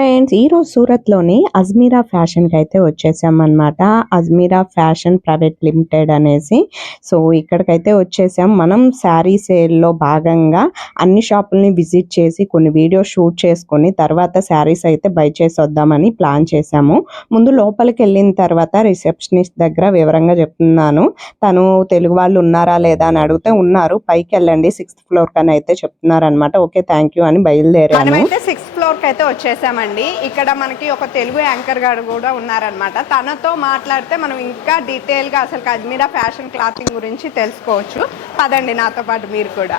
Friends ఈరోజు సూరత్లోని అజ్మీరా ఫ్యాషన్కి అయితే వచ్చేసామన్నమాట. అజ్మీరా ఫ్యాషన్ ప్రైవేట్ లిమిటెడ్ అనేసి. సో ఇక్కడికైతే వచ్చేసాం. మనం శారీ సేల్లో భాగంగా అన్ని షాపుల్ని విజిట్ చేసి కొన్ని వీడియో షూట్ చేసుకొని తర్వాత శారీస్ అయితే బై చేసి వద్దామని ప్లాన్ చేశాము ముందు లోపలికి వెళ్ళిన తర్వాత రిసెప్షనిస్ట్ దగ్గర వివరంగా చెప్తున్నాను. తను తెలుగు వాళ్ళు ఉన్నారా లేదా అని అడిగితే ఉన్నారు. పైకి వెళ్ళండి సిక్స్త్ ఫ్లోర్ కని అయితే చెప్తున్నారు అనమాట ఓకే థ్యాంక్ యూ అని బయలుదేరాను. సిక్స్త్ ఫ్లోర్కి అయితే వచ్చేసామండి. ఇక్కడ మనకి ఒక తెలుగు యాంకర్ గారు కూడా ఉన్నారనమాట తనతో మాట్లాడితే మనం ఇంకా డీటెయిల్గా అసలు అజ్మీరా ఫ్యాషన్ క్లాతింగ్ గురించి తెలుసుకోవచ్చు. పదండి నాతో పాటు మీరు కూడా.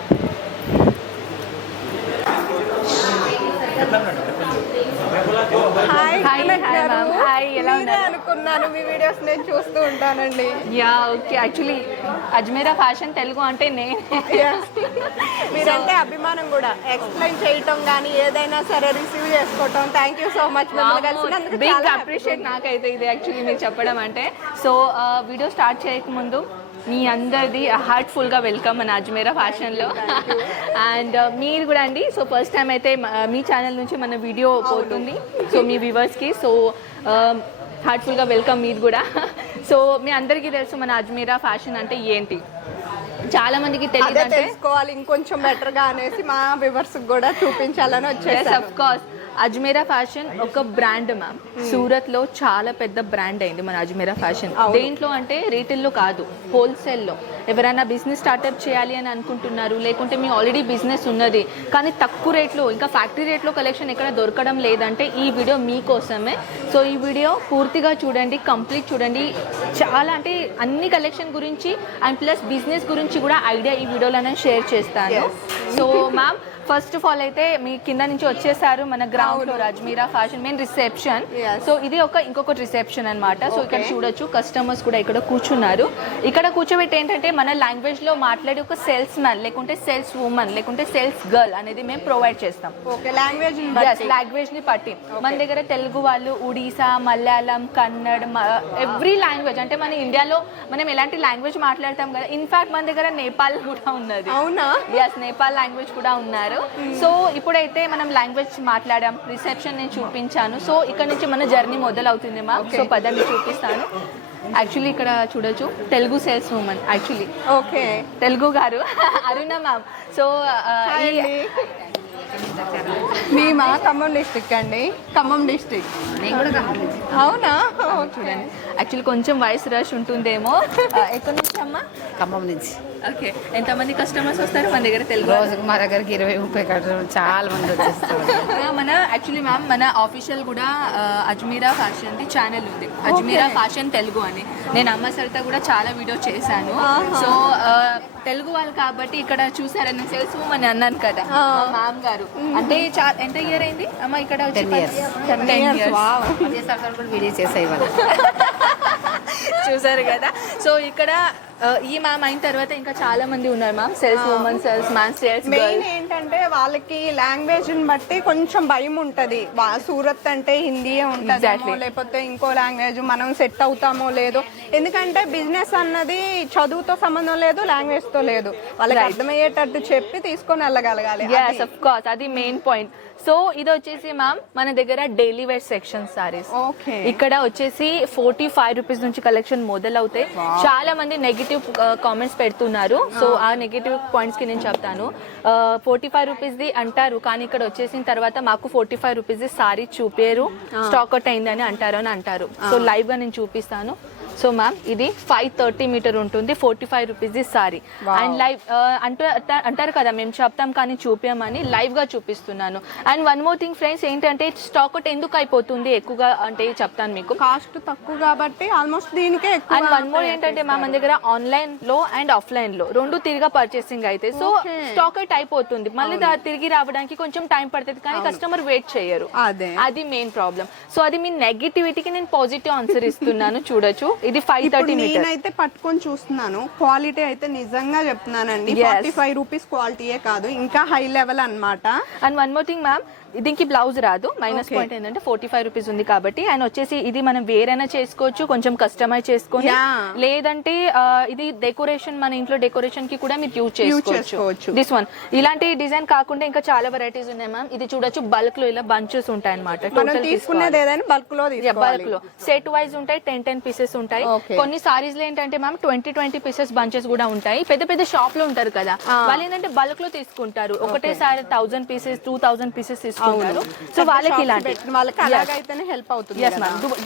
హాయ్ Hi, అనుకున్నాను. మీ వీడియోస్ నేను చూస్తూ ఉంటానండి. Yeah okay actually Ajmera fashion Telugu అంటే నేను. మీరంటే అభిమానం కూడా. ఎక్స్ప్లెయిన్ చేయటం కానీ ఏదైనా సరే రిసీవ్ చేసుకోవటం. Thank you so much big appreciate నాకైతే ఇది యాక్చువల్లీ మీరు చెప్పడం అంటే. సో వీడియో స్టార్ట్ చేయకముందు మీ అందరిది హార్ట్ఫుల్గా వెల్కమ్ మన అజ్మీరా ఫ్యాషన్లో అండ్ మీరు కూడా అండి. సో ఫస్ట్ టైం అయితే మ- మీ ఛానల్ నుంచి మన వీడియో పోతుంది. సో మీ వ్యూవర్స్కి సో హార్ట్ఫుల్గా వెల్కమ్ మీరు కూడా. సో మీ అందరికీ తెలుసు మన అజ్మీరా ఫ్యాషన్ అంటే ఏంటి? చాలా మందికి తెలియదు అంటే తెలుసుకోవాలి ఇంకొంచెం బెటర్గా అనేసి మా వివర్స్ కూడా చూపించాలని ఎస్ వచ్చేసాను. అఫ్ కోర్స్ అజ్మీరా ఫ్యాషన్ ఒక బ్రాండ్ మ్యామ్ సూరత్లో చాలా పెద్ద బ్రాండ్ అయింది మన అజ్మీరా ఫ్యాషన్. దేంట్లో అంటే రీటైల్లో కాదు హోల్సేల్లో ఎవరైనా బిజినెస్ స్టార్ట్అప్ చేయాలి అని అనుకుంటున్నారు లేకుంటే మీ ఆల్రెడీ బిజినెస్ ఉన్నది కానీ తక్కువ రేట్లో ఇంకా ఫ్యాక్టరీ రేట్లో కలెక్షన్ ఎక్కడ దొరకడం లేదంటే ఈ వీడియో మీకోసమే. సో ఈ వీడియో పూర్తిగా చూడండి కంప్లీట్ చూడండి. చాలా అంటే అన్ని కలెక్షన్ గురించి అండ్ ప్లస్ బిజినెస్ గురించి కూడా ఐడియా ఈ వీడియోలో నేను షేర్ చేస్తాను. So ma'am first of all అయితే మీ కింద నుంచి వచ్చేసారు మన ground floor Ajmera fashion main reception. So ఇది ఒక ఇంకొక రిసెప్షన్ అన్నమాట. సో ఇక్కడ చూడొచ్చు. కస్టమర్స్ కూడా ఇక్కడ కూర్చున్నారు. ఇక్కడ కూర్చోబెట్టి ఏంటంటే మన లాంగ్వేజ్లో మాట్లాడే ఒక సేల్స్ మ్యాన్ లేకుంటే సేల్స్ ఉమెన్ లేకుంటే సేల్స్ గర్ల్ అనేది మేము ప్రొవైడ్ చేస్తాం. లాంగ్వేజ్ లాంగ్వేజ్ని పట్టి మన దగ్గర తెలుగు వాళ్ళు ఒడిశా మలయాళం కన్నడ ఎవ్రీ లాంగ్వేజ్ అంటే మన ఇండియాలో మనం ఎలాంటి లాంగ్వేజ్ మాట్లాడతాం కదా. ఇన్ఫాక్ట్ మన దగ్గర నేపాల్ కూడా ఉన్నది. అవునా? ఎస్ నేపాల్ లాంగ్వేజ్ కూడా ఉన్నారు. సో ఇప్పుడైతే మనం లాంగ్వేజ్ మాట్లాడాం రిసెప్షన్ నేను చూపించాను. సో ఇక్కడ నుంచి మన జర్నీ మొదలవుతుంది మా సో పదండి చూపిస్తాను. యాక్చువల్లీ ఇక్కడ చూడొచ్చు. Telugu sales women actually okay Telugu గారు. Aruna ma'am so. మేమా ఖమ్మం డిస్ట్రిక్ట్ అండి. ఖమ్మం డిస్ట్రిక్ట్ అవునా? చూడండి. యాక్చువల్లీ కొంచెం వాయిస్ రష్ ఉంటుందేమో. ఎక్కడి నుంచి అమ్మా? ఖమ్మం నుంచి. ఓకే. ఎంతమంది కస్టమర్స్ వస్తారు మన దగ్గర తెలుగు రోజుకు మా దగ్గరికి ఇరవై ముప్పై కట్టడం చాలా మంది వచ్చేస్తారు. మన యాక్చువల్లీ మ్యామ్ మన ఆఫీషియల్ కూడా అజ్మీరా ఫ్యాషన్ ది ఛానల్ ఉంది. అజ్మీరా ఫ్యాషన్ తెలుగు అని. నేను అమ్మ సరిత కూడా చాలా వీడియో చేశాను. సో తెలుగు వాళ్ళు కాబట్టి ఇక్కడ చూసారా నేను సేల్స్ అని అన్నాను కదా. మా మామ్ గారు. అంటే ఎంత ఇయర్ అయింది? అమ్మ ఇక్కడ 10 years. టెన్ ఇయర్స్ చేస్తారు కూడా వీడియో చేసాయి వాళ్ళు చూసారు కదా. సో ఇక్కడ ఈ మ్యామ్ అయిన తర్వాత ఇంకా చాలా మంది ఉన్నారు ma'am sales women sales man sales men ఏంటంటే వాళ్ళకి లాంగ్వేజ్ బట్టి కొంచెం భయం ఉంటది. సూరత్ అంటే హిందీయే ఉంటుంది. లేకపోతే ఇంకో లాంగ్వేజ్ మనం సెట్ అవుతామో లేదో. ఎందుకంటే బిజినెస్ అన్నది చదువుతో సంబంధం లేదు లాంగ్వేజ్తో లేదు. వాళ్ళకి అర్థమయ్యేటట్టు చెప్పి తీసుకొని వెళ్ళగలగాలి. అఫ్ కోర్స్ అది మెయిన్ పాయింట్ సో ఇది వచ్చేసి మ్యామ్ మన దగ్గర daily wear section saris okay ఇక్కడ వచ్చేసి ఫోర్టీ ఫైవ్ రూపీస్ నుంచి కలెక్షన్ మొదలవుతాయి చాలా మంది నెగిటివ్ కామెంట్స్ పెడుతున్నారు. సో ఆ నెగిటివ్ పాయింట్స్కి నేను చెప్తాను. ఫోర్టీ ఫైవ్ రూపీస్ ది అంటారు కానీ ఇక్కడ వచ్చేసిన తర్వాత మాకు forty five rupees the sari చూపేరు. Stock out అయిందని అంటారు అని అంటారు. సో లైవ్గా నేను చూపిస్తాను. సో మ్యామ్ ఇది ఫైవ్ థర్టీ మీటర్ ఉంటుంది forty five rupees the sari and live అంటూ అంటారు కదా మేము చెప్తాం కానీ చూపామని లైవ్గా చూపిస్తున్నాను. And one more thing friends ఏంటంటే స్టాక్ అవుట్ ఎందుకు అయిపోతుంది ఎక్కువగా? అంటే చెప్తాను మీకు. కాస్ట్ తక్కువ కాబట్టి ఆల్మోస్ట్ దీనికే అండ్ వన్ మోర్ ఏంటంటే మా మన దగ్గర ఆన్లైన్లో అండ్ ఆఫ్లైన్లో రెండు తిరిగా పర్చేసింగ్ అయితే. సో స్టాక్ అవుట్ అయిపోతుంది. మళ్ళీ తిరిగి రావడానికి కొంచెం టైం పడుతుంది కానీ కస్టమర్ వెయిట్ చేయరు. అదే. అది మెయిన్ ప్రాబ్లం సో అది మీ నెగిటివిటీకి నేను పాజిటివ్ ఆన్సర్ ఇస్తున్నాను. చూడొచ్చు. ఇది ఫైవ్ థర్టీ నేనైతే పట్టుకొని చూస్తున్నాను. క్వాలిటీ అయితే నిజంగా చెప్తున్నానండి. ఫార్టీ ఫైవ్ రూపీస్ క్వాలిటీయే కాదు. ఇంకా హై లెవెల్ అన్నమాట. And one more thing ma'am దీనికి బ్లౌజ్ రాదు. మైనస్. పాయింట్ ఏంటంటే ఫోర్టీ ఫైవ్ రూపీస్ ఉంది కాబట్టి అండ్ వచ్చేసి ఇది మనం వేరైనా చేసుకోవచ్చు కొంచెం కస్టమైజ్ చేసుకొని. లేదంటే ఇది డెకరేషన్ మన ఇంట్లో డెకరేషన్కి కూడా మీరు యూజ్ చేసుకోవచ్చు. దిస్ వన్ ఇలాంటి డిజైన్ కాకుండా ఇంకా చాలా వెరైటీస్ ఉన్నాయి మ్యామ్ ఇది చూడొచ్చు బల్క్లో ఇలా బంచెస్ ఉంటాయి అనమాట మనం తీసుకునేది ఏదైనా బల్క్లో బల్క్లో. సెట్ వైజ్ ఉంటాయి టెన్ టెన్ పీసెస్ ఉంటాయి. కొన్ని సారీస్లో ఏంటంటే ma'am twenty twenty pieces bunches కూడా ఉంటాయి. పెద్ద పెద్ద షాప్లో ఉంటారు కదా. వాళ్ళు ఏంటంటే బల్క్లో తీసుకుంటారు. ఒకటేసారి thousand pieces two thousand pieces తీసుకుంటారు సో వాళ్ళకి ఇలాంటి వాళ్ళకి అలాగైతేనే హెల్ప్ అవుతుంది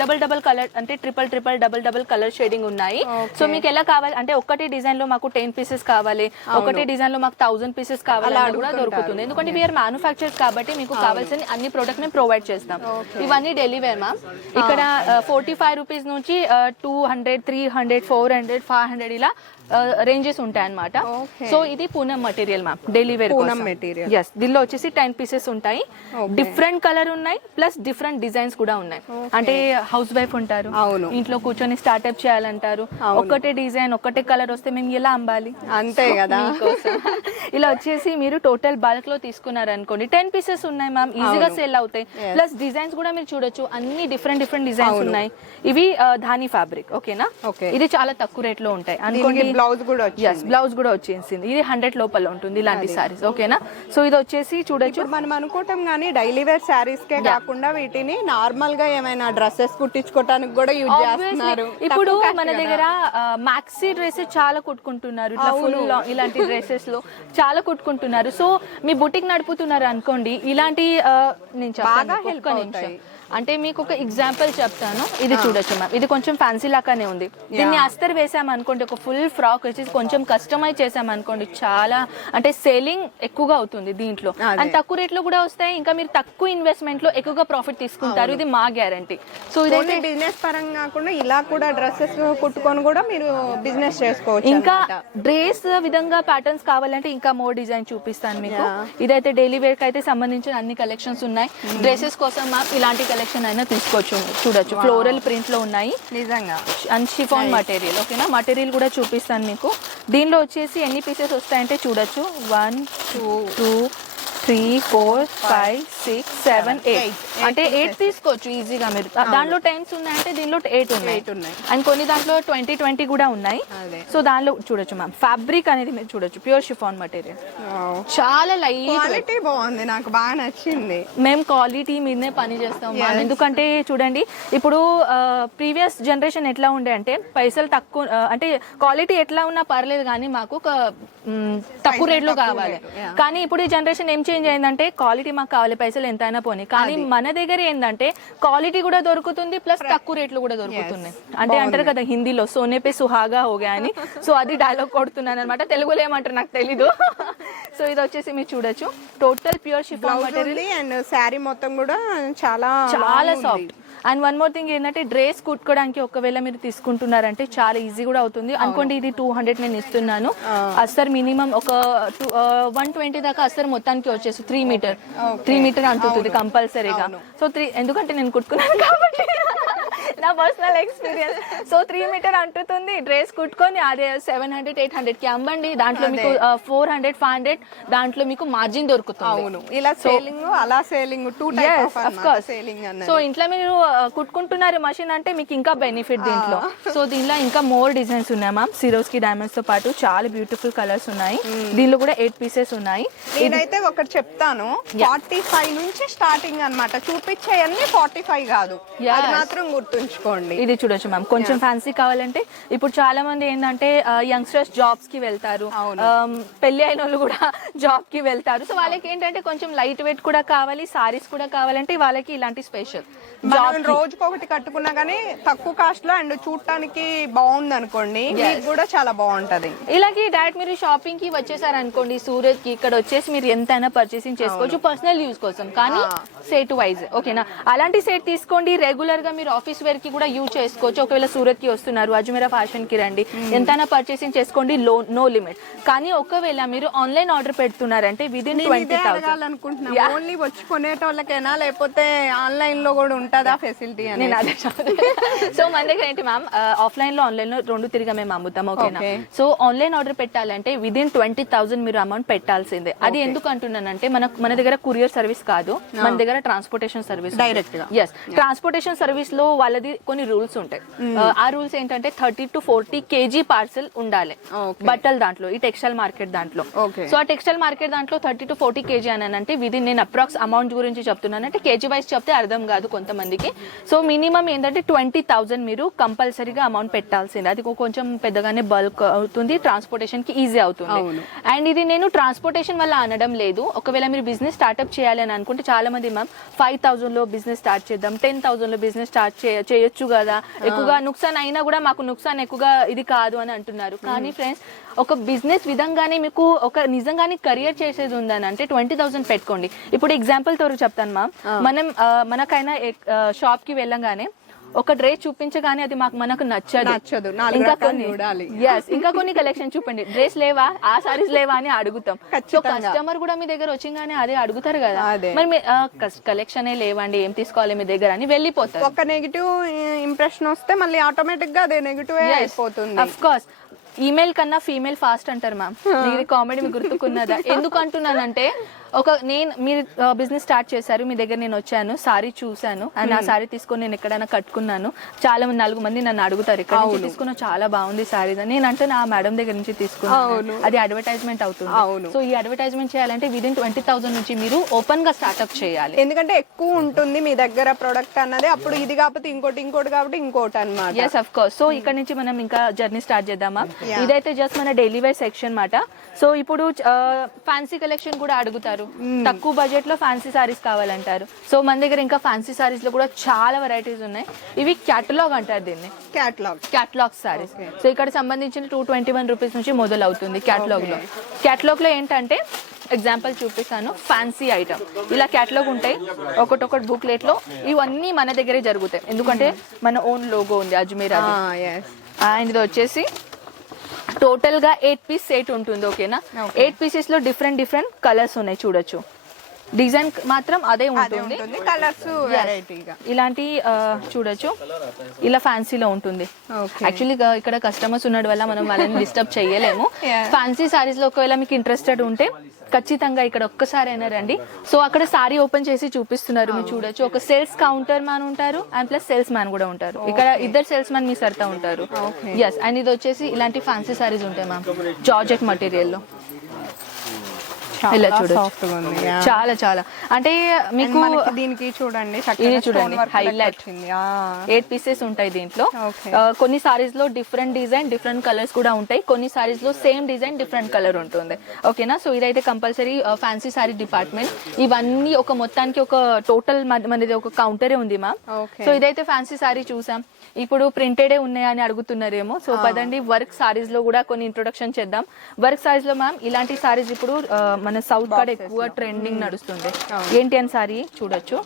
డబుల్ డబుల్ కలర్ అంటే triple triple double double colour shading ఉన్నాయి. సో మీకు ఎలా కావాలి? అంటే ఒకటి డిజైన్లో మాకు టెన్ పీసెస్ కావాలి. ఒకటి డిజైన్లో మాకు థౌసండ్ పీసెస్ కావాలి కూడా దొరుకుతుంది. ఎందుకంటే వీఆర్ మ్యానుఫాక్చర్స్ కాబట్టి మీకు కావాల్సిన అన్ని ప్రోడక్ట్ మేము ప్రొవైడ్ చేస్తాం. ఇవన్నీ డెలివరీ మ్యామ్ ఇక్కడ ఫోర్టీ ఫైవ్ రూపీస్ నుంచి two hundred three hundred four hundred five hundred ఇలా రేంజెస్ ఉంటాయి అనమాట Okay. సో ఇది Poonam material ma'am delivery Poonam material. Yes దీనిలో వచ్చేసి టెన్ పీసెస్ ఉంటాయి. డిఫరెంట్ కలర్ ఉన్నాయి ప్లస్ డిఫరెంట్ డిజైన్స్ కూడా ఉన్నాయి. అంటే హౌస్ వైఫ్ ఉంటారు అవును. ఇంట్లో కూర్చొని స్టార్ట్అప్ చేయాలంటారు. ఒకటే డిజైన్ ఒకటే కలర్ వస్తే మేము ఎలా అమ్మాలి అంతే కదా. ఇలా వచ్చేసి మీరు టోటల్ బల్క్లో తీసుకున్నారు అనుకోండి టెన్ పీసెస్ ఉన్నాయి మ్యామ్ ఈజీగా సేల్ అవుతాయి. ప్లస్ డిజైన్స్ కూడా మీరు చూడొచ్చు అన్ని డిఫరెంట్ డిఫరెంట్ డిజైన్స్ ఉన్నాయి. ఇవి ధాని ఫ్యాబ్రిక్ ఓకేనా. ఇది చాలా తక్కువ రేట్లో ఉంటాయి. అనుకోండి బ్లౌజ్ కూడా బ్లౌజ్ కూడా వచ్చేసింది. ఇది హండ్రెడ్ లోపల ఉంటుంది ఇలాంటి సారీస్ ఓకేనా సో ఇది వచ్చేసి చూడొచ్చు. మనం అనుకోవటం కానీ డైలీ వేర్ శారీస్ కే కాకుండా వీటిని నార్మల్గా ఏమైనా డ్రెస్సెస్ కుట్టించుకోవటానికి కూడా యూజ్ చేస్తున్నారు ఇప్పుడు మన. దగ్గర మాక్సీ డ్రెస్సెస్ చాలా కుట్టుకుంటున్నారు ఇట్లా ఫుల్ ఇలాంటి డ్రెస్సెస్లో చాలా కుట్టుకుంటున్నారు సో మీ బుటిక్ నడుపుతున్నారు అనుకోండి ఇలాంటి నేను బాగా. అవుతాయి. అంటే మీకు ఒక ఎగ్జాంపుల్ చెప్తాను. ఇది చూడొచ్చు మ్యామ్ ఇది కొంచెం ఫ్యాన్సీ లాగానే ఉంది. దీన్ని అస్తర్ వేసాం అనుకోండి ఒక ఫుల్ ఫ్రాక్ వచ్చేసి కొంచెం కస్టమైజ్ చేసాం అనుకోండి చాలా అంటే సేలింగ్ ఎక్కువగా అవుతుంది దీంట్లో. అండ్ తక్కువ రేట్లో కూడా వస్తాయి. ఇంకా మీరు తక్కువ ఇన్వెస్ట్మెంట్లో ఎక్కువగా ప్రాఫిట్ తీసుకుంటారు. ఇది మా గ్యారంటీ సో ఓన్లీ బిజినెస్ పరంగా కాకుండా ఇలా కూడా డ్రెస్సెస్ కుట్టుకొని కూడా మీరు బిజినెస్ చేసుకోవచ్చు ఇంకా. డ్రెస్ విధంగా ప్యాటర్న్స్ కావాలంటే ఇంకా మోర్ డిజైన్ చూపిస్తాను మీకు. ఇదైతే డైలీ వేర్కి అయితే సంబంధించిన అన్ని కలెక్షన్స్ ఉన్నాయి. డ్రెస్సెస్ కోసం మ్యామ్ ఇలాంటి కలెక్షన్ అయినా తీసుకోవచ్చు. చూడొచ్చు. ఫ్లోరల్ ప్రింట్లో ఉన్నాయి. నిజంగా. అండ్ షిఫాన్ మటీరియల్ ఓకేనా మటీరియల్ కూడా చూపిస్తాను మీకు. దీనిలో వచ్చేసి ఎన్ని పీసెస్ వస్తాయంటే చూడొచ్చు. One two two three four five six seven eight అంటే ఎయిట్ తీసుకోవచ్చు. ఈజీగా మీరు. దాంట్లో టెన్స్ ఉన్నాయంటే దీనిలో ఎయిట్ ఉన్నాయి. Eight ఉన్నాయి. అండ్ కొన్ని దాంట్లో ట్వంటీ ట్వంటీ కూడా ఉన్నాయి. సో దానిలో చూడొచ్చు మ్యామ్ ఫ్యాబ్రిక్ అనేది మీరు చూడొచ్చు. ప్యూర్ షిఫాన్ మటీరియల్ చాలా లైట్ క్వాలిటీ బాగుంది. నాకు బాగా నచ్చింది. మేము క్వాలిటీ మీదనే పని చేస్తాం మ్యామ్ ఎందుకంటే చూడండి ఇప్పుడు ప్రీవియస్ జనరేషన్ ఎట్లా ఉండే అంటే పైసలు తక్కువ అంటే క్వాలిటీ ఎట్లా ఉన్నా పర్లేదు కానీ మాకు తక్కువ రేట్లో కావాలి. కానీ ఇప్పుడు ఈ జనరేషన్ ఏం చేంజ్ అయిందంటే క్వాలిటీ మాకు కావాలి పైసలు ఎంతైనా పోనీ. కానీ మన దగ్గర ఏంటంటే క్వాలిటీ కూడా దొరుకుతుంది ప్లస్ తక్కువ రేట్లు కూడా దొరుకుతున్నాయి. అంటే అంటారు కదా హిందీలో సోనే పే సుహాగా హోగా అని. సో అది డైలాగ్ కొడుతున్నాను అనమాట తెలుగులో ఏమంటారు నాకు తెలీదు. సో ఇది వచ్చేసి మీరు చూడొచ్చు. Total pure chiffon material and sari మొత్తం కూడా చాలా చాలా. Soft and one more thing ఏంటంటే డ్రెస్ కుట్టుకోవడానికి ఒకవేళ మీరు తీసుకుంటున్నారంటే చాలా ఈజీ కూడా అవుతుంది. అనుకోండి ఇది టూ హండ్రెడ్ నేను ఇస్తున్నాను. అస్తర్ మినిమం ఒక టూ వన్ ట్వంటీ దాకా అస్తర్ మొత్తానికి వచ్చేసి త్రీ మీటర్ త్రీ మీటర్ అంటుంది కంపల్సరీగా. సో త్రీ ఎందుకంటే నేను కుట్టుకున్నాను కాబట్టి. నా personal experience so three meter అంటుతుంది dress కుట్టుకొని అదే సెవెన్ హండ్రెడ్ ఎయిట్ హండ్రెడ్కి అమ్మండి. దాంట్లో మీకు ఫోర్ హండ్రెడ్ ఫైవ్ హండ్రెడ్ దాంట్లో మీకు మార్జిన్ దొరుకుతుంది. అవును. ఇలా సేలింగ్ అలా సేలింగ్ టూ. సేలింగ్ సో ఇంట్లో మీరు కుట్టుకుంటున్నారు మషిన్ అంటే మీకు ఇంకా బెనిఫిట్ దీంట్లో. సో దీనిలో ఇంకా మోర్ డిజైన్స్ ఉన్నాయి మ్యామ్ సిరోస్కి డైమండ్స్తో పాటు చాలా బ్యూటిఫుల్ కలర్స్ ఉన్నాయి. దీనిలో కూడా ఎయిట్ పీసెస్ ఉన్నాయి. నేనైతే ఒకటి చెప్తాను. ఫార్టీ ఫైవ్ నుంచి స్టార్టింగ్ అన్నమాట. చూపించేయన్ని ఫార్టీ ఫైవ్ కాదు Yes. అది గుర్తుంచుకోండి. ఇది చూడొచ్చు మ్యామ్ కొంచెం ఫ్యాన్సీ కావాలంటే ఇప్పుడు చాలా మంది ఏంటంటే యంగ్స్టర్స్ జాబ్స్కి వెళ్తారు. పెళ్ళి అయిన వాళ్ళు కూడా జాబ్కి వెళ్తారు. సో వాళ్ళకి ఏంటంటే కొంచెం లైట్ వెయిట్ కూడా కావాలి సారీస్ కూడా కావాలంటే వాళ్ళకి ఇలాంటి స్పెషల్ మనం రోజుకొకటి కట్టుకున్నా కానీ తక్కువ కాస్ట్లో అండ్ చూడటానికి బాగుంది అనుకోండి కూడా చాలా బాగుంటది ఇలాగే డైరెక్ట్ మీరు షాపింగ్కి వచ్చేసారు అనుకోండి సూరత్కి ఇక్కడ వచ్చేసి మీరు ఎంతైనా పర్చేసింగ్ చేసుకోవచ్చు పర్సనల్ యూజ్ కోసం. కానీ సెట్ వైజ్ ఓకేనా అలాంటి సెట్ తీసుకోండి రెగ్యులర్గా మీరు ఆఫీస్ వేర్కి కూడా యూజ్ చేసుకోవచ్చు. ఒకవేళ సూరత్కి వస్తున్నారు అజ్మీరా ఫ్యాషన్కి రండి. ఎంతైనా పర్చేసింగ్ చేసుకోండి లో నో లిమిట్ కానీ ఒకవేళ మీరు ఆన్లైన్ ఆర్డర్ పెడుతున్నారంటే విదిన్ ట్వంటీ ఓన్లీ వచ్చి కొనేటోళ్ళకేనా లేకపోతే ఆన్లైన్లో కూడా ఉంటుందా ఫెసిలిటీ అని నేను అదే సో మన దగ్గర ఏంటి మ్యామ్ ఆఫ్లైన్లో ఆన్లైన్లో రెండు తిరిగా మేము అమ్ముతాం ఓకేనా. సో ఆన్లైన్ ఆర్డర్ పెట్టాలంటే విదిన్ ట్వంటీ థౌసండ్ మీరు అమౌంట్ పెట్టాల్సిందే. అది ఎందుకు అంటున్నానంటే మన మన దగ్గర కురియర్ సర్వీస్ కాదు మన దగ్గర ట్రాన్స్పోర్టేషన్ సర్వీస్గా. ఎస్ ట్రాన్స్పోర్టేషన్ సర్వీస్లో వాళ్ళది కొన్ని రూల్స్ ఉంటాయి. ఆ రూల్స్ ఏంటంటే thirty to forty KG parcel ఉండాలి. బట్టల దాంట్లో ఈ టెక్స్టైల్ మార్కెట్ దాంట్లో. సో ఆ టెక్స్టైల్ మార్కెట్ దాంట్లో థర్టీ టు ఫోర్టీ కేజీ అని అంటే విదిన్ నేను అప్రాక్స్ అమౌంట్ గురించి చెప్తున్నాను. అంటే కేజీ వైజ్ చెప్తే అర్థం కాదు కొంతమందికి. సో మినిమం ఏంటంటే ట్వంటీ థౌసండ్ మీరు కంపల్సరీగా అమౌంట్ పెట్టాల్సిందే. అది కొంచెం పెద్దగానే బల్క్ అవుతుంది ట్రాన్స్పోర్టేషన్కి ఈజీ అవుతుంది. అండ్ ఇది నేను ట్రాన్స్పోర్టేషన్ వల్ల అనడం లేదు. ఒకవేళ మీరు బిజినెస్ స్టార్ట్అప్ చేయాలి అని అనుకుంటే చాలా మంది మ్యామ్ ఫైవ్ థౌసండ్లో బిజినెస్ స్టార్ట్ చేద్దాం టెన్ థౌసండ్లో బిజినెస్ స్టార్ట్ చేయొచ్చు కదా. ఎక్కువగా నుక్సాన్ అయినా కూడా మాకు నుక్సాన్ ఎక్కువగా ఇది కాదు అని అంటున్నారు. కానీ ఫ్రెండ్స్ ఒక బిజినెస్ విధంగానే మీకు ఒక నిజంగానే కెరియర్ చేసేది ఉందని అంటే ట్వంటీ థౌసండ్ పెట్టుకోండి. ఇప్పుడు ఎగ్జాంపుల్తో చెప్తాను మ్యామ్. మనం మనకైనా షాప్కి వెళ్ళంగానే ఒక డ్రెస్ చూపించగానే అది మాకు మనకు నచ్చదు. నచ్చదు. ఇంకా కొన్ని చూడాలి. ఎస్ ఇంకా కొన్ని కలెక్షన్ చూపండి. డ్రెస్ లేవా? ఆ సారీస్ లేవా అని అడుగుతాం. సో. కస్టమర్ కూడా మీ దగ్గర వచ్చింగానే అదే అడుగుతారు కదా. మరి కలెక్షన్ లేవండి ఏం తీసుకోవాలి మీ దగ్గర అని వెళ్ళిపోతారు. ఒక నెగిటివ్ ఇంప్రెషన్ వస్తే మళ్ళీ ఆటోమేటిక్గా అదే నెగిటివ్ అయిపోతుంది. అఫ్ కోర్స్ ఈమెయిల్ కన్నా ఫీమేల్ ఫాస్ట్ అంటారు మ్యామ్ ఇది కామెడీ గుర్తుకున్నదా? ఎందుకు అంటున్నానంటే ఒక నేను మీరు బిజినెస్ స్టార్ట్ చేశారు మీ దగ్గర నేను వచ్చాను సారీ చూశాను అండ్ ఆ సారీ తీసుకొని నేను ఎక్కడైనా కట్టుకున్నాను. చాలా మంది నాలుగు మంది నన్ను అడుగుతారు ఇక్కడ తీసుకున్నా చాలా బాగుంది సారీ నేను అంటే నా మేడం దగ్గర నుంచి తీసుకున్నాను. అది అడ్వర్టైజ్మెంట్ అవుతుంది. సో ఈ అడ్వర్టైజ్మెంట్ చేయాలంటే విదిన్ ట్వంటీ థౌసండ్ నుంచి మీరు ఓపెన్గా స్టార్ట్అప్ చేయాలి. ఎందుకంటే ఎక్కువ ఉంటుంది మీ దగ్గర ప్రొడక్ట్ అన్నది అప్పుడు ఇది కాకపోతే ఇంకోటి ఇంకోటి కాబట్టి ఇంకోటి అన్నమాట. ఎస్ అఫ్ కోర్స్ సో ఇక్కడ నుంచి మనం ఇంకా జర్నీ స్టార్ట్ చేద్దామా? ఇదైతే జస్ట్ మన డైలీ వేర్ సెక్షన్ మాట. సో ఇప్పుడు ఫ్యాన్సీ కలెక్షన్ కూడా అడుగుతారు. తక్కువ బడ్జెట్లో ఫ్యాన్సీ సారీస్ కావాలంటారు. సో మన దగ్గర ఇంకా ఫ్యాన్సీ సారీస్లో కూడా చాలా వెరైటీస్ ఉన్నాయి. ఇవి క్యాటలాగ్ అంటారు దీన్ని. క్యాట్లాగ్ క్యాటలాగ్ సారీస్ సో ఇక్కడ సంబంధించిన టూ ట్వంటీ వన్ రూపీస్ నుంచి మొదలవుతుంది క్యాటలాగ్లో. క్యాటలాగ్లో ఏంటంటే ఎగ్జాంపుల్ చూపిస్తాను. ఫ్యాన్సీ ఐటమ్ ఇలా క్యాటలాగ్ ఉంటాయి. ఒకటొకటి బుక్లెట్లో ఇవన్నీ మన దగ్గరే జరుగుతాయి. ఎందుకంటే మన ఓన్ లోగో ఉంది అజ్మీర్ అండ్ ఇది వచ్చేసి టోటల్గా ఎయిట్ పీస్ సెట్ ఉంటుంది ఓకేనా? ఎయిట్ పీసెస్లో డిఫరెంట్ డిఫరెంట్ కలర్స్ ఉన్నాయి చూడొచ్చు. డిజైన్ మాత్రం అదే ఉంటుంది. కలర్స్ వెరైటీగా ఇలాంటి చూడొచ్చు. ఇలా ఫ్యాన్సీలో ఉంటుంది. యాక్చువల్లీ ఇక్కడ కస్టమర్స్ ఉండడం వల్ల మనం వాళ్ళని డిస్టర్బ్ చేయలేము. ఫ్యాన్సీ సారీస్లో ఒకవేళ మీకు ఇంట్రెస్టెడ్ ఉంటే ఖచ్చితంగా ఇక్కడ ఒక్కసారి అయినా రండి. సో అక్కడ సారీ ఓపెన్ చేసి చూపిస్తున్నారు. మీరు చూడొచ్చు. ఒక సేల్స్ కౌంటర్ మ్యాన్ ఉంటారు అండ్ ప్లస్ సేల్స్ మ్యాన్ కూడా ఉంటారు. ఇక్కడ ఇద్దరు సేల్స్ మ్యాన్ మీ సర్తా ఉంటారు. ఎస్ అండ్ ఇది వచ్చేసి ఇలాంటి ఫ్యాన్సీ సారీస్ ఉంటాయి మ్యామ్ జార్జెట్ మటీరియల్లో. ఇలా చూడొచ్చు. చాలా చాలా. అంటే మీకు దీనికి చూడండి ఇది చూడండి హైలైట్ Ah. ఎయిట్ పీసెస్ ఉంటాయి దీంట్లో. ఆ, కొన్ని సారీస్లో డిఫరెంట్ డిజైన్ డిఫరెంట్ కలర్స్ కూడా ఉంటాయి. కొన్ని సారీస్లో సేమ్ డిజైన్ డిఫరెంట్ కలర్ ఉంటుంది. ఓకేనా సో ఇదైతే కంపల్సరీ ఫ్యాన్సీ సారీ డిపార్ట్మెంట్ ఇవన్నీ ఒక మొత్తానికి ఒక టోటల్ మనది ఒక కౌంటరే ఉంది మా Okay. సో ఇదైతే ఫ్యాన్సీ సారీ చూసాం. ఇప్పుడు ప్రింటెడే ఉన్నాయని అడుగుతున్నారేమో. సో పదండి వర్క్ సారీస్లో కూడా కొన్ని ఇంట్రొడక్షన్ చేద్దాం. వర్క్ సారీస్లో మ్యామ్ ఇలాంటి సారీస్ ఇప్పుడు ఆ, మన సౌత్ కాడ ఎక్కువ ట్రెండింగ్ నడుస్తుంది. ఏంటి అని సారీ చూడొచ్చు.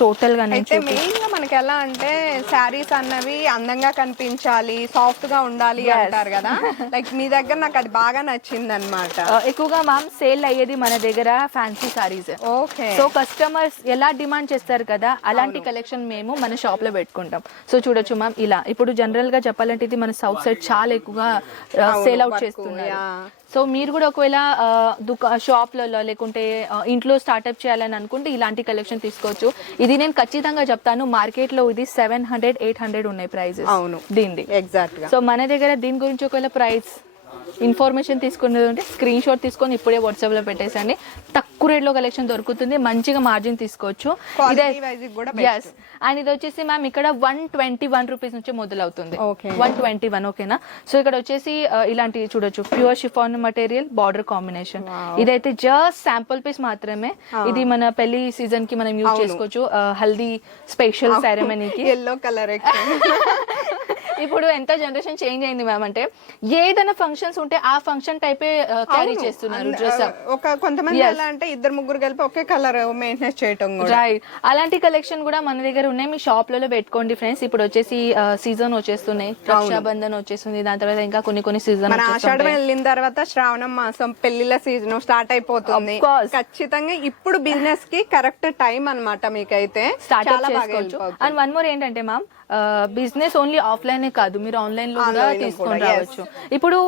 టోటల్గా అయితే మెయిన్గా మనకి ఎలా అంటే శారీస్ అన్నవి అందంగా కనిపించాలి సాఫ్ట్గా ఉండాలి అంటారు కదా. లైక్ మీ దగ్గర నాకు అది బాగా నచ్చింది అనమాట ఆ, ఎక్కువగా మ్యామ్ సేల్ అయ్యేది మన దగ్గర fancy saris okay so customers ఎలా డిమాండ్ చేస్తారు కదా అలాంటి కలెక్షన్ మేము మన షాప్లో పెట్టుకుంటాం. సో చూడొచ్చు మ్యామ్ ఇలా. ఇప్పుడు జనరల్గా చెప్పాలంటే ఇది మన సౌత్ సైడ్ చాలా ఎక్కువగా సేల్ అవుట్ yeah. సో మీరు కూడా ఒకవేళ దుకా షాప్లలో లేకుంటే ఇంట్లో స్టార్ట్అప్ చేయాలని అనుకుంటే ఇలాంటి కలెక్షన్ తీసుకోవచ్చు. ఇది నేను ఖచ్చితంగా చెప్తాను మార్కెట్లో ఇది సెవెన్ హండ్రెడ్ ఎయిట్ హండ్రెడ్ ఉన్నాయి ప్రైజెస్ అవును. దీనిది. ఎగ్జాక్ట్ సో మన దగ్గర దీని గురించి ఒకవేళ ప్రైస్ ఇన్ఫర్మేషన్ తీసుకునేది ఉంటే స్క్రీన్ షాట్ తీసుకొని ఇప్పుడే వాట్సాప్లో పెట్టేసండి. తక్కువ రేట్లో కలెక్షన్ దొరుకుతుంది. మంచిగా మార్జిన్ తీసుకోవచ్చు. Best. ఎస్ అండ్ ఇది వచ్చేసి మ్యామ్ ఇక్కడ వన్ ట్వంటీ వన్ రూపీస్ నుంచి మొదలవుతుంది. వన్ ట్వంటీ వన్ ఓకేనా సో ఇక్కడ వచ్చేసి ఇలాంటి చూడొచ్చు. Pure chiffon material border combination ఇదైతే జస్ట్ శాంపుల్ పీస్ మాత్రమే. ఇది మన పెళ్ళి సీజన్కి మనం యూజ్ చేసుకోవచ్చు. హల్దీ స్పెషల్ సెరమనీకి ఎల్లో కలర్ ఇప్పుడు ఎంత జనరేషన్ చేంజ్ అయింది మ్యామ్ అంటే ఏదైనా ఫంక్షన్స్ ఉంటే ఆ ఫంక్షన్ టైపే క్యారీ. చేస్తున్నారు డ్రెస్ ఒక కొంతమంది ఎలా అంటే ఇద్దరు ముగ్గురు కలిపి ఒకే కలర్ మెయింటెనెన్స్ చేయటం రైట్ అలాంటి కలెక్షన్ కూడా మన దగ్గర ఉన్నాయి. మీ షాప్లలో పెట్టుకోండి ఫ్రెండ్స్ ఇప్పుడు వచ్చేసి సీజన్ వచ్చేస్తున్నాయి. రక్షాబంధన్ వచ్చేస్తుంది. దాని తర్వాత ఇంకా కొన్ని కొన్ని సీజన్ ఆషాఢం వెళ్ళిన తర్వాత శ్రావణ మాసం పెళ్ళిళ్ళ సీజన్ స్టార్ట్ అయిపోతుంది. ఖచ్చితంగా ఇప్పుడు బిజినెస్కి కరెక్ట్ టైం అన్నమాట మీకైతే. చేసుకోవచ్చు. వెళ్ళిపోతుంది. అండ్ వన్ మోర్ ఏంటంటే మ్యామ్ బిజినెస్ ఓన్లీ ఆఫ్లైన్ కాదు. మీరు ఆన్లైన్లో కూడా తీసుకొని. రావచ్చు. ఇప్పుడు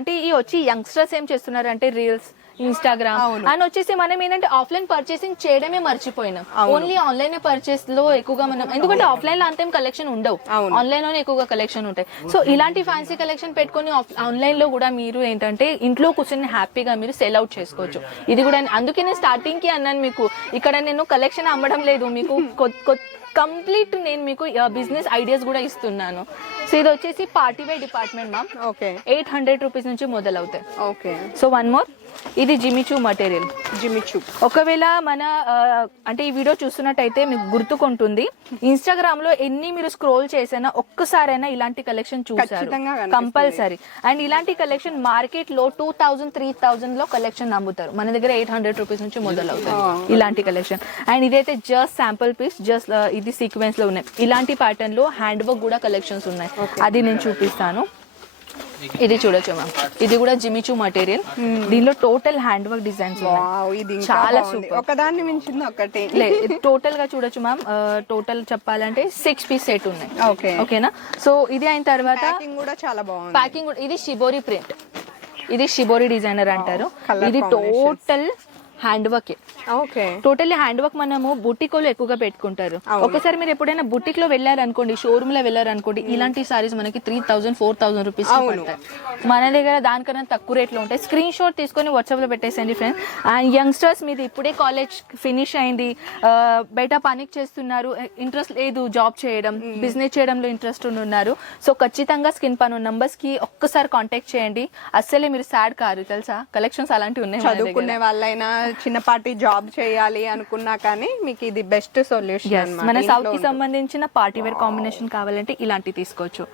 అంటే ఈ వచ్చి యంగ్స్టర్స్ ఏం చేస్తున్నారు అంటే రీల్స్ ఇన్స్టాగ్రామ్ అండ్ వచ్చేసి మనం ఏంటంటే ఆఫ్లైన్ పర్చేసింగ్ చేయడమే మర్చిపోయినాం. ఓన్లీ ఆన్లైన్ పర్చేస్లో ఎక్కువగా మనం ఎందుకంటే ఆఫ్లైన్లో అంతేం కలెక్షన్ ఉండవు. ఆన్లైన్లోనే ఎక్కువగా కలెక్షన్ ఉంటాయి. సో ఇలాంటి ఫ్యాన్సీ కలెక్షన్ పెట్టుకొని ఆన్లైన్లో కూడా మీరు ఏంటంటే ఇంట్లో కూర్చొని హ్యాపీగా మీరు సెల్ అవుట్ చేసుకోవచ్చు. ఇది కూడా అందుకే నేను స్టార్టింగ్కి అన్నాను మీకు. ఇక్కడ నేను కలెక్షన్ అమ్మడం లేదు. మీకు కంప్లీట్ నేను మీకు బిజినెస్ ఐడియాస్ కూడా ఇస్తున్నాను. సో ఇది వచ్చేసి party wear department ma'am okay. Eight hundred rupees నుంచి మొదలవుతాయి. ఓకే. సో వన్ మోర్ ఇది Jimmy Choo material Jimmy Choo ఒకవేళ మన అంటే ఈ వీడియో చూస్తున్నట్టయితే మీకు గుర్తుకుంటుంది. ఇన్స్టాగ్రామ్లో ఎన్ని మీరు స్క్రోల్ చేసినా ఒక్కసారైనా ఇలాంటి కలెక్షన్ చూసారు. కంపల్సరీ అండ్ ఇలాంటి కలెక్షన్ మార్కెట్లో టూ థౌసండ్ త్రీ థౌసండ్లో కలెక్షన్ అమ్ముతారు మన దగ్గర ఎయిట్ హండ్రెడ్ రూపీస్ నుంచి మొదలవుతాయి ఇలాంటి కలెక్షన్ అండ్ ఇదైతే జస్ట్ శాంపుల్ పీస్ జస్ట్ ఇది సీక్వెన్స్లో ఉన్నాయి. ఇలాంటి ప్యాటర్న్లో హ్యాండ్ వర్క్ కూడా కలెక్షన్స్ ఉన్నాయి. అది నేను చూపిస్తాను. ఇది చూడొచ్చు మ్యామ్ ఇది కూడా జిమిచూ మటీరియల్ దీనిలో టోటల్ హ్యాండ్ వర్క్ డిజైన్స్ చాలా. సూపర్ ఒకదాన్ని మించింది ఒకటి. టోటల్గా చూడొచ్చు మ్యామ్ టోటల్ చెప్పాలంటే సిక్స్ పీస్ సెట్ ఉన్నాయి. ఓకే ఓకేనా సో ఇది అయిన తర్వాత ప్యాకింగ్ కూడా చాలా బాగుంది. ప్యాకింగ్ ఇది షిబోరి ప్రింట్ ఇది షిబోరి డిజైనర్ అంటారు. ఇది. Total hand work okay totally hand work మనము బుటికోలో ఎక్కువగా పెట్టుకుంటారు. ఒకసారి మీరు ఎప్పుడైనా బుటిక్లో వెళ్ళారనుకోండి షోరూమ్లో వెళ్ళారనుకోండి ఇలాంటి సారీస్ మనకి three thousand four thousand rupees మన దగ్గర దానికన్నా తక్కువ రేట్లో ఉంటాయి. స్క్రీన్ షాట్ తీసుకొని వాట్సాప్లో పెట్టేసండి ఫ్రెండ్స్ అండ్ యంగ్స్టర్స్ మీది ఇప్పుడే కాలేజ్ ఫినిష్ అయింది. బయట పనికి చేస్తున్నారు. ఇంట్రెస్ట్ లేదు జాబ్ చేయడం బిజినెస్ చేయడంలో ఇంట్రెస్ట్ ఉన్నారు సో ఖచ్చితంగా స్కిన్ పను నంబర్స్కి ఒక్కసారి కాంటాక్ట్ చేయండి. అస్సలే మీరు సాడ్ కారు తెలుసా? కలెక్షన్స్ అలాంటివి ఉన్నాయి. చదువుకునే వాళ్ళైనా చిన్నపాటి జాబ్ చేయాలి అనుకున్నా కానీ మీకు ఇది బెస్ట్ సొల్యూషన్ మన సౌత్కి సంబంధించిన పార్టీ వేర్ కాంబినేషన్ కావాలంటే ఇలాంటి తీసుకోవచ్చు.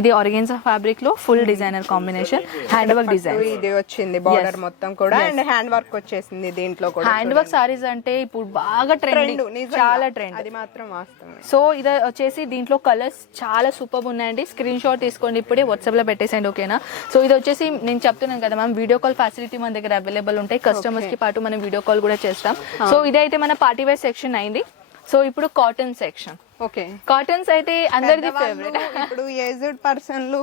ఇది ఆర్గెన్జా ఫ్యాబ్రిక్లో full designer combination hand work design ఇది వచ్చింది బార్డర్ మొత్తం కూడా అండ్ హ్యాండ్ వర్క్ వచ్చేసింది దీంట్లో కూడా హ్యాండ్ వర్క్ సారీస్ అంటే ఇప్పుడు బాగా ట్రెండ్ చాలా ట్రెండ్ అది మాత్రం వాస్తవం సో ఇది వచ్చేసి దీంట్లో కలర్స్ చాలా సూపర్ ఉన్నాయండి. స్క్రీన్ షాట్ తీసుకోండి ఇప్పుడే వాట్సాప్లో పెట్టేసండి ఓకేనా సో ఇది వచ్చేసి నేను చెప్తున్నాను కదా మ్యామ్ వీడియో కాల్ ఫెసిలిటీ మన దగ్గర అవైలబుల్ ఉంటాయి. కస్టమర్స్కి పాటు మనం వీడియో కాల్ కూడా చేస్తాం. సో ఇదైతే మన పార్టీ వేర్ సెక్షన్ అయింది. సో ఇప్పుడు కాటన్ సెక్షన్ ఓకే. కాటన్స్ అయితే అందరిది ఫేవరెట్ ఇప్పుడు ఏజ్డ్ పర్సన్లు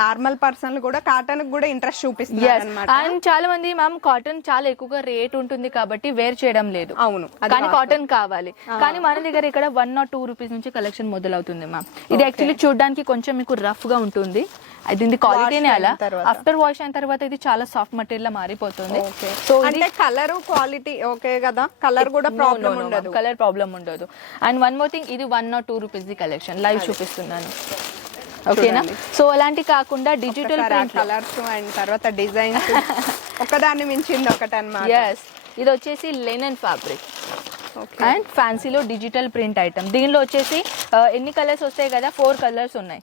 నార్మల్ పర్సన్లు కూడా కాటన్ కూడా ఇంట్రెస్ట్ చూపిస్తున్నారు ఎస్ అనమాట అండ్ చాలా మంది మ్యామ్ కాటన్ చాలా ఎక్కువగా రేట్ ఉంటుంది కాబట్టి వేర్ చేయడం లేదు. అవును కానీ కాటన్ కావాలి. కానీ మన దగ్గర ఇక్కడ వన్ నాట్ టూ రూపీస్ నుంచి కలెక్షన్ మొదలవుతుంది మ్యామ్ ఇది యాక్చువల్లీ చూడడానికి కొంచెం మీకు రఫ్గా ఉంటుంది. అది ఇది క్వాలిటీనే అలా. ఆఫ్టర్ వాష్ అయిన తర్వాత ఇది చాలా సాఫ్ట్ మెటీరియల్ లా మారిపోతుంది. సో అంటే కలర్ క్వాలిటీ ఓకే కదా? కలర్ కూడా ప్రాబ్లం ఉండదు. కలర్ ప్రాబ్లం ఉండదు. అండ్ వన్ మోర్ థింగ్ ఇది one nought two rupees the collection live చూపిస్తున్నాను. ఓకేనా సో అలాంటి కాకుండా డిజిటల్ ప్రింట్ కలర్స్ అండ్ తర్వాత డిజైన్స్ ఒకదాన్ని మించింది ఒకటి అనమాట ఇది వచ్చేసి లెనన్ ఫ్యాబ్రిక్ అండ్ ఫ్యాన్సీలో డిజిటల్ ప్రింట్ ఐటమ్ దీనిలో వచ్చేసి ఎన్ని కలర్స్ వస్తాయి కదా? ఫోర్ కలర్స్ ఉన్నాయి.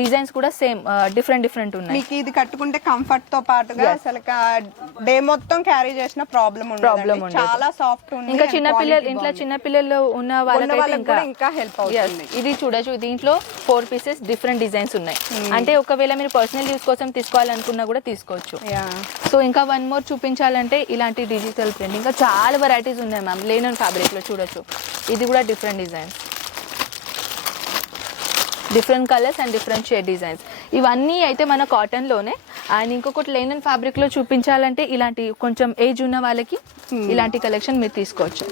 డిజైన్స్ కూడా సేమ్ డిఫరెంట్ డిఫరెంట్ ఉన్నాయి. మీకు ఇది కట్టుకుంటే కంఫర్ట్తో పాటుగా అసలు డే మొత్తం క్యారీ చేసిన ప్రాబ్లం ఉండదు. చాలా సాఫ్ట్ ఉంది ఇంకా చిన్న పిల్లలు ఇంట్లో. చిన్న పిల్లలు ఉన్న వాళ్ళకి ఇంకా ఇంకా help అవుతుంది. ఇది చూడొచ్చు. దీంట్లో ఫోర్ పీసెస్ డిఫరెంట్ డిజైన్స్ ఉన్నాయి. Hmm. అంటే ఒకవేళ మీరు పర్సనల్ యూస్ కోసం తీసుకోవాలనుకున్నా కూడా తీసుకోవచ్చు. సో ఇంకా వన్ మోర్ చూపించాలంటే ఇలాంటి డిజిటల్ ప్రింట్ ఇంకా చాలా వెరైటీస్ ఉన్నాయి మ్యామ్ లేనన్ ఫ్యాబ్రిక్ ఫ్యాబ్రిక్లో చూడొచ్చు. ఇది కూడా different designs different colours and different shade designs ఇవన్నీ అయితే మన కాటన్లోనే. అండ్ ఇంకొకటి లెనన్ ఫ్యాబ్రిక్లో చూపించాలంటే ఇలాంటి కొంచెం ఏజ్ ఉన్న వాళ్ళకి ఇలాంటి కలెక్షన్ మీరు తీసుకోవచ్చు.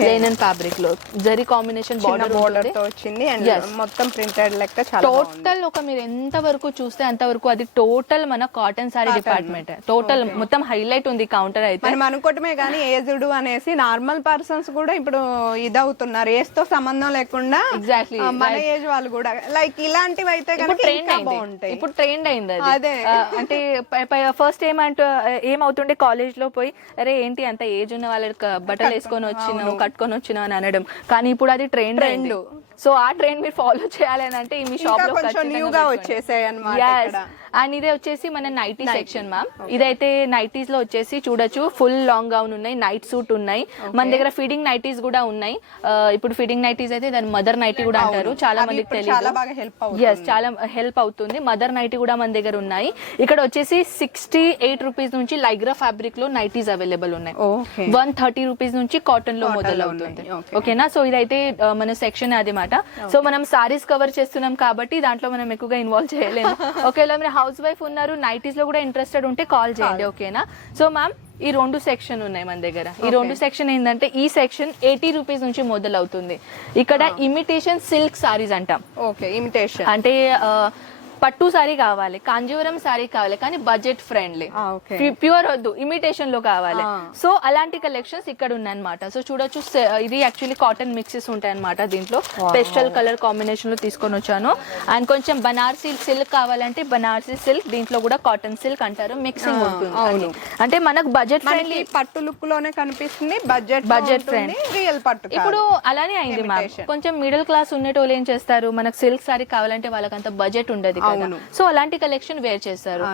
లెనన్ ఫ్యాబ్రిక్లో. జరీ కాంబినేషన్ బార్డర్ బోర్డర్తో వచ్చింది అండ్. మొత్తం ప్రింటెడ్ లెక్క. టోటల్ ఒక మీరు ఎంత వరకు చూస్తే అంత వరకు అది టోటల్ మన కాటన్ సారీ డిపార్ట్మెంట్ టోటల్ మొత్తం హైలైట్ ఉంది కౌంటర్ అయితే. మనం అనుకోవటమే కానీ ఏజ్డ్ అనేసి నార్మల్ పర్సన్స్ కూడా ఇప్పుడు ఇదవుతున్నారు. ఏజ్తో సంబంధం లేకుండా ఆ, మన ఏజ్ వాళ్ళు కూడా. లైక్ ఇలాంటివి అయితే ట్రెండ్ బాగుంటాయి. ఇప్పుడు ట్రెండ్ అయింది అది. అంటే ఫస్ట్ ఏమంటూ ఏమవుతుండే కాలేజ్లో పోయి అరే ఏంటి అంత ఏజ్ ఉన్న వాళ్ళకి బట్టలు వేసుకొని వచ్చినావు కట్టుకొని వచ్చినావు అని అనడం. కానీ ఇప్పుడు అది ట్రెండ్ ట్రెండ్ సో ఆ ట్రెండ్ మీరు ఫాలో చేయాలి అని అంటే ఈ మీ షాప్లో కొంచెం న్యూగా వచ్చేసాయి అన్నమాట ఇక్కడ. అండ్ ఇదే వచ్చేసి మన నైటీ సెక్షన్ మ్యామ్ ఇదైతే నైటీస్లో వచ్చేసి చూడొచ్చు. ఫుల్ లాంగ్ గౌన్ ఉన్నాయి నైట్ సూట్ ఉన్నాయి. మన దగ్గర ఫీడింగ్ నైటీస్ కూడా ఉన్నాయి. ఇప్పుడు ఫీడింగ్ నైటీస్ అయితే దాని మదర్ నైటీ కూడా అంటారు. చాలా మందికి తెలియదు చాలా హెల్ప్ అవుతుంది. ఎస్ చాలా హెల్ప్ అవుతుంది. మదర్ నైటీ కూడా మన దగ్గర ఉన్నాయి. ఇక్కడ వచ్చేసి సిక్స్టీ ఎయిట్ రూపీస్ నుంచి లైగ్రా ఫ్యాబ్రిక్లో నైటీస్ అవైలబుల్ ఉన్నాయి. వన్ థర్టీ రూపీస్ నుంచి కాటన్లో Cotton లో మొదలవుతుంది ఉన్నాయి, okay. ఓకేనా సో ఇదైతే మన సెక్షన్ అది మాట సో మనం సారీస్ కవర్ చేస్తున్నాం కాబట్టి దాంట్లో మనం ఎక్కువగా ఇన్వాల్వ్ చేయలేము. ఒకవేళ మీరు హౌస్ వైఫ్ ఉన్నారు నైటీస్లో కూడా ఇంట్రెస్టెడ్ ఉంటే కాల్ చేయండి ఓకేనా? సో మ్యామ్ ఈ రెండు సెక్షన్ ఉన్నాయి మన దగ్గర. ఈ రెండు సెక్షన్ ఏంటంటే ఈ సెక్షన్ ఎయిటీ రూపీస్ నుంచి మొదలవుతుంది. ఇక్కడ ఇమిటేషన్ సిల్క్ సారీస్ అంటాం. Okay imitation. అంటే పట్టు సారీ కావాలి కాంజీవరం సారీ కావాలి కానీ బడ్జెట్ ఫ్రెండ్లీ. ప్యూర్ వద్దు ఇమిటేషన్లో కావాలి. సో అలాంటి కలెక్షన్స్ ఇక్కడ ఉన్నాయన్నమాట. సో చూడొచ్చు ఇది యాక్చువల్లీ కాటన్ మిక్సెస్ ఉంటాయి అనమాట దీంట్లో పెస్టల్ కలర్ కాంబినేషన్లో తీసుకొని వచ్చాను. అండ్ కొంచెం బనారసీ సిల్క్ కావాలంటే బనారసీ సిల్క్ దీంట్లో కూడా కాటన్ సిల్క్ అంటారు. మిక్సింగ్ ఉంటుంది. అంటే మనకు బడ్జెట్ ఫ్రెండ్లీ పట్టు లుక్లోనే కనిపిస్తుంది బడ్జెట్ బడ్జెట్ రియల్ పట్టు. ఇప్పుడు అలానే అయింది. కొంచెం మిడిల్ క్లాస్ ఉండేటోళ్ళు ఏం చేస్తారు? మనకు సిల్క్ సారీ కావాలంటే వాళ్ళకి అంత బడ్జెట్ ఉండదు అవును. సో అలాంటి కలెక్షన్ వేర్ చేస్తారు.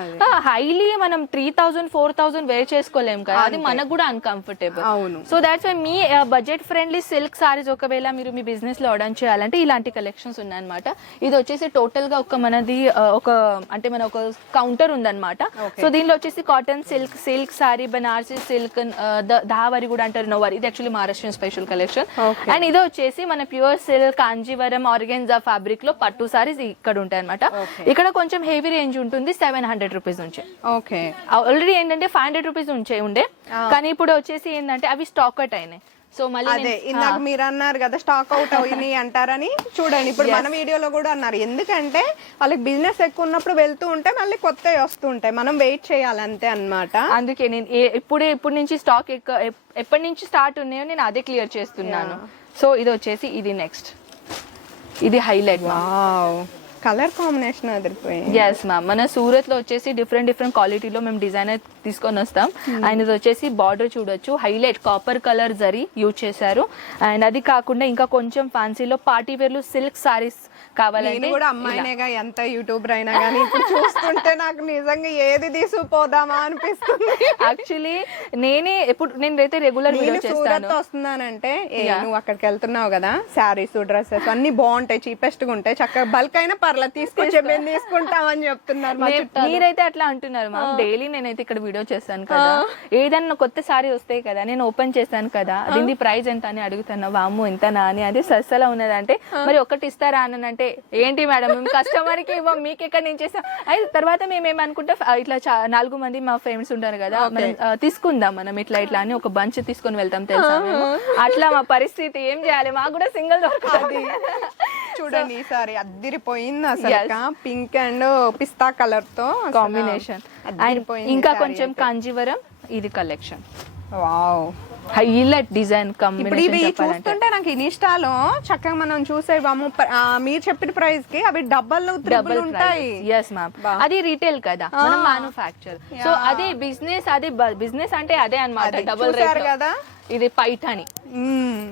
హైలీ మనం three thousand four thousand wear చేసుకోలేం కదా. అది మనకు కూడా అన్కంఫర్టబుల్ అవును. సో దాట్స్ వై మీ బడ్జెట్ ఫ్రెండ్లీ సిల్క్ సారీస్ ఒకవేళ మీరు మీ బిజినెస్లో ఆర్డర్ చేయాలంటే ఇలాంటి కలెక్షన్స్ ఉన్నాయన్నమాట. ఇది వచ్చేసి టోటల్గా ఒక మనది ఒక అంటే మన ఒక కౌంటర్ ఉందన్నమాట. సో దీనిలో వచ్చేసి cotton silk silk sari Banarasi silk దావరి కూడా అంటారు నోవరి. ఇది actually Maharashtrian special collection. And ఇది వచ్చేసి మన ప్యూర్ సిల్క్ కాంజీవరం ఆర్గెన్జా ఫ్యాబ్రిక్లో పట్టు సారీస్ ఇక్కడ ఉంటాయి అనమాట ఇక్కడ కొంచెం హెవీ రేంజ్ ఉంటుంది సెవెన్ హండ్రెడ్ రూపీస్ నుంచి. ఓకే. ఆల్రెడీ ఏంటంటే ఫైవ్ హండ్రెడ్ రూపీస్ ఉంచే ఉండే. కానీ ఇప్పుడు వచ్చేసి ఏంటంటే అవి స్టాక్ అవుట్ అయినాయి. సో మళ్ళీ అదే ఇందాక మీరు అన్నారు కదా స్టాక్ అవుట్ అయినాయి అంటారని. చూడండి ఇప్పుడు మన వీడియోలో కూడా అన్నారు. ఎందుకంటే వాళ్ళకి బిజినెస్ ఎక్కువ ఉన్నప్పుడు వెళ్తూ ఉంటే మళ్ళీ కొత్తవి వస్తూ ఉంటాయి. మనం వెయిట్ చేయాలి అంతే అన్నమాట. అందుకే నేను ఇప్పుడే ఇప్పటి నుంచి స్టాక్ ఎప్పటి నుంచి స్టార్ట్ ఉన్నాయో నేను అదే క్లియర్ చేస్తున్నాను. సో ఇది వచ్చేసి ఇది నెక్స్ట్ ఇది హైలైట్ వావ్ కలర్ కాంబినేషన్ అదిరిపోయింది. ఎస్ మ్యామ్ మన సూరత్లో వచ్చేసి డిఫరెంట్ డిఫరెంట్ క్వాలిటీలో మేము డిజైనర్ తీసుకొని వస్తాం. అండ్ ఇది వచ్చేసి బార్డర్ చూడొచ్చు. Highlight copper colour zari use చేశారు. అండ్ అది కాకుండా ఇంకా కొంచెం ఫ్యాన్సీలో పార్టీ వేర్లు సిల్క్ సారీస్ కావాలంటే కూడా అమ్మాయినేగా ఎంత యూట్యూబర్ అయినా కానీ ఇప్పుడు చూస్తుంటే నాకు నిజంగా ఏది తీసుకుపోదామా అనిపిస్తుంది. యాక్చువల్లీ నేనే ఎప్పుడు నేను అయితే రెగ్యులర్ సూరత్ వస్తున్నానంటే నువ్వు అక్కడికి వెళ్తున్నావు కదా శారీస్ డ్రెస్సెస్ అన్ని బాగుంటాయి చీపెస్ట్గా ఉంటాయి చక్కగా బల్క్ అయినా పర్లేదు తీసుకొచ్చే మేము తీసుకుంటామని చెప్తున్నారు మా మే-. మీరైతే అట్లా అంటున్నారు మ్యామ్ డైలీ నేనైతే ఇక్కడ వీడియో చేస్తాను కదా. ఏదన్నా కొత్త సారీ వస్తాయి కదా నేను ఓపెన్ చేస్తాను కదా దీని ప్రైస్ ఎంత అని అడుగుతాను వాము ఎంతనా అని. అది సస్సలా ఉన్నదంటే మరి ఒకటి ఇస్తారా అని అంటే ఏంటి మేడం మేము కస్టమర్కి ఇవ్వం మీకు ఎక్కడ నుంచి ఇస్తాం? అయితే తర్వాత మేము ఏమనుకుంటే ఇట్లా నాలుగు మంది మా ఫ్రెండ్స్ ఉంటారు కదా మనం తీసుకుందాం మనం ఇట్లా ఇట్లా అని ఒక బంచ్ తీసుకొని వెళ్తాం తెలుసా అట్లా మా పరిస్థితి ఏం చేయాలి? మాకు కూడా సింగిల్ దొరకదు చూడండి ఈసారి అద్దిరిపోయింది అసలు పింక్ అండ్ పిస్తా కలర్తో కాంబినేషన్ ఇంకా కొంచెం. కాంజీవరం ఇది కలెక్షన్ వావ్. హైలైట్ డిజైన్ ఇప్పుడు ఇవి చూస్తుంటే నాకు ఇన్స్టాలో చక్కగా మనం చూసే వాము ప్ర- ఆ, మీరు చెప్పిన ప్రైస్కి అవి డబ్బల్ త్రిబుల్ ఉంటాయి. ఎస్ మ్యామ్ అది రీటైల్ కదా. మనం మ్యానుఫ్యాక్చర్ సో అదే బిజినెస్ అదే బిజినెస్ అంటే అదే అన్నమాట. అది. డబుల్ కదా? ఇది పైఠాని.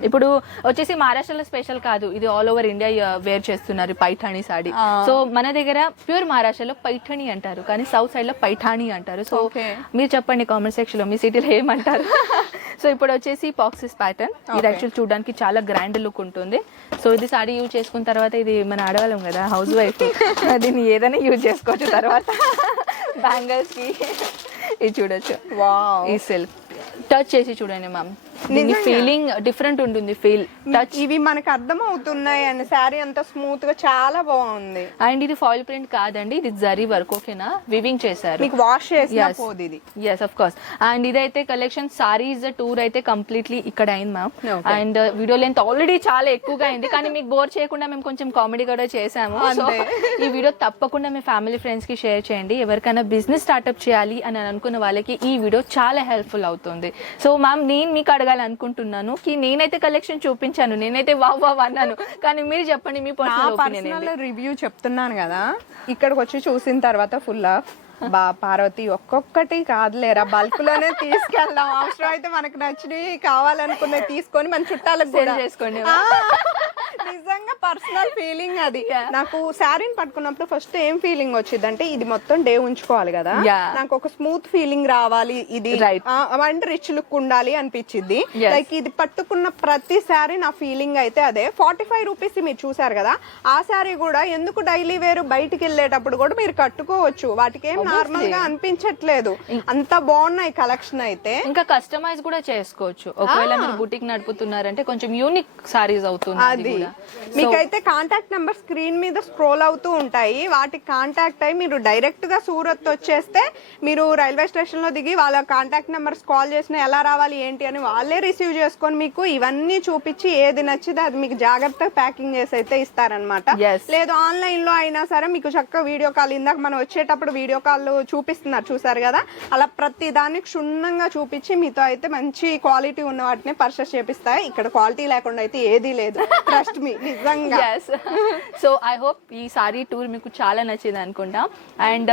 ఇప్పుడు వచ్చేసి మహారాష్ట్రలో స్పెషల్ కాదు ఇది ఆల్ ఓవర్ ఇండియా వేర్ చేస్తున్నారు పైఠాణి సాడీ సో మన దగ్గర ప్యూర్ మహారాష్ట్రలో పైఠాణి అంటారు కానీ సౌత్ సైడ్లో పైఠాణి అంటారు. సో. మీరు చెప్పండి కామెంట్ సెక్షన్లో మీ సిటీలో ఏమంటారు. సో ఇప్పుడు వచ్చేసి పాక్సిస్ ప్యాటర్న్ ఇది యాక్చువల్ చూడడానికి చాలా గ్రాండ్ లుక్ ఉంటుంది. సో ఇది సాడీ యూజ్ చేసుకున్న తర్వాత ఇది మన ఆడవాళ్ళం కదా హౌస్ వైఫ్ దీన్ని ఏదైనా యూజ్ చేసుకోవచ్చు తర్వాత. బ్యాంగిల్స్కి. ఇది చూడొచ్చు. వావ్. ఈ సిల్క్ టచ్ చేసి చూడండి మ్యామ్ దీని ఫీలింగ్ డిఫరెంట్ ఉంటుంది ఫీల్ టచ్ ఇవి మనకు అర్థం అవుతున్నాయి అండి శారీ అంత స్మూత్గా చాలా బాగుంది. అండ్ ఇది ఫాయిల్ ప్రింట్ కాదండి ఇది జరీ వర్క్ ఓకేనా వివింగ్ చేశారు. మీకు వాష్. పోదు ఇది. ఎస్ అఫ్ కోర్స్ అండ్ ఇదైతే కలెక్షన్ సారీస్ టూర్ అయితే కంప్లీట్లీ ఇక్కడ అయింది ma'am. And video length already చాలా ఎక్కువగా అయింది కానీ మీకు బోర్ చేయకుండా మేము కొంచెం కామెడీ కూడా చేసాము సో ఈ వీడియో తప్పకుండా మీ ఫ్యామిలీ ఫ్రెండ్స్కి షేర్ చేయండి. ఎవరికైనా బిజినెస్ స్టార్ట్అప్ చేయాలి అని అనుకున్న వాళ్ళకి ఈ వీడియో చాలా హెల్ప్ఫుల్ అవుతుంది. సో మ్యామ్ నేను మీకు అడగాలనుకుంటున్నాను. కి నేనైతే కలెక్షన్ చూపించాను. నేనైతే వావ్ వావ్ అన్నాను. కానీ మీరు చెప్పండి మీ పర్సనల్ రివ్యూ చెప్తున్నాను కదా. ఇక్కడికి వచ్చి చూసిన తర్వాత ఫుల్ బా పార్వతి ఒక్కొక్కటి కాదులేరా. బల్క్లోనే తీసుకెళ్దాం. అవసరం అయితే మనకు నచ్చినవి కావాలనుకున్నవి తీసుకొని మన చుట్టాలకు కూడా. చేసుకోండి. నిజంగా పర్సనల్ ఫీలింగ్ అది. నాకు శారీని పట్టుకున్నప్పుడు ఫస్ట్ ఏం ఫీలింగ్ వచ్చింది అంటే ఇది మొత్తం డే ఉంచుకోవాలి కదా. నాకు ఒక స్మూత్ ఫీలింగ్ రావాలి ఇది. అంటే రిచ్ లుక్ ఉండాలి అనిపించింది. లైక్ ఇది పట్టుకున్న ప్రతి శారీ నా ఫీలింగ్ అయితే అదే. ఫార్టీ ఫైవ్ రూపీస్ మీరు చూసారు కదా ఆ శారీ కూడా ఎందుకు డైలీ వేరు బయటికి వెళ్ళేటప్పుడు కూడా మీరు కట్టుకోవచ్చు. వాటికి ఏం నార్మల్గా అనిపించట్లేదు. అంత బాగున్నాయి కలెక్షన్ అయితే. ఇంకా కస్టమైజ్ కూడా చేసుకోవచ్చు. ఒకవేళ మీరు బుటిక్ నడుపుతున్నారంటే కొంచెం యూనిక్ సారీస్ అవుతుంది అది మీకైతే కాంటాక్ట్ నెంబర్ స్క్రీన్ మీద స్క్రోల్ అవుతూ ఉంటాయి. వాటికి కాంటాక్ట్ అయ్యి మీరు డైరెక్ట్గా సూరత్ వచ్చేస్తే మీరు రైల్వే స్టేషన్లో దిగి వాళ్ళ కాంటాక్ట్ నెంబర్స్ కాల్ చేసిన ఎలా రావాలి ఏంటి అని వాళ్ళే రిసీవ్ చేసుకొని మీకు ఇవన్నీ చూపించి ఏది నచ్చితే అది మీకు జాగ్రత్తగా ప్యాకింగ్ చేసి అయితే ఇస్తారనమాట. లేదు ఆన్లైన్లో అయినా సరే మీకు చక్కగా వీడియో కాల్ ఇందాక మనం వచ్చేటప్పుడు వీడియో కాల్ చూపిస్తున్నారు చూసారు కదా? అలా ప్రతి దాన్ని క్షుణ్ణంగా చూపించి మీతో అయితే మంచి క్వాలిటీ ఉన్న వాటిని పర్చేస్ చేపిస్తాయి. ఇక్కడ క్వాలిటీ లేకుండా అయితే ఏదీ లేదు. ట్రస్ట్ మీ నిజంగా. సో ఐ హోప్ ఈ సారీ టూర్ మీకు చాలా నచ్చింది అనుకుంటా. అండ్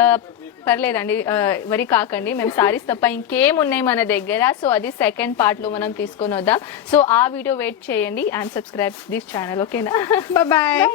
పర్లేదండి uh, వరి కాకండి మేము సారీస్ తప్ప ఇంకేం ఉన్నాయి మన దగ్గర. సో అది సెకండ్ పార్ట్లో మనం తీసుకొని వద్దాం. సో ఆ వీడియో వెయిట్ చేయండి అండ్ సబ్స్క్రైబ్ దిస్ ఛానల్ ఓకేనా బాయ్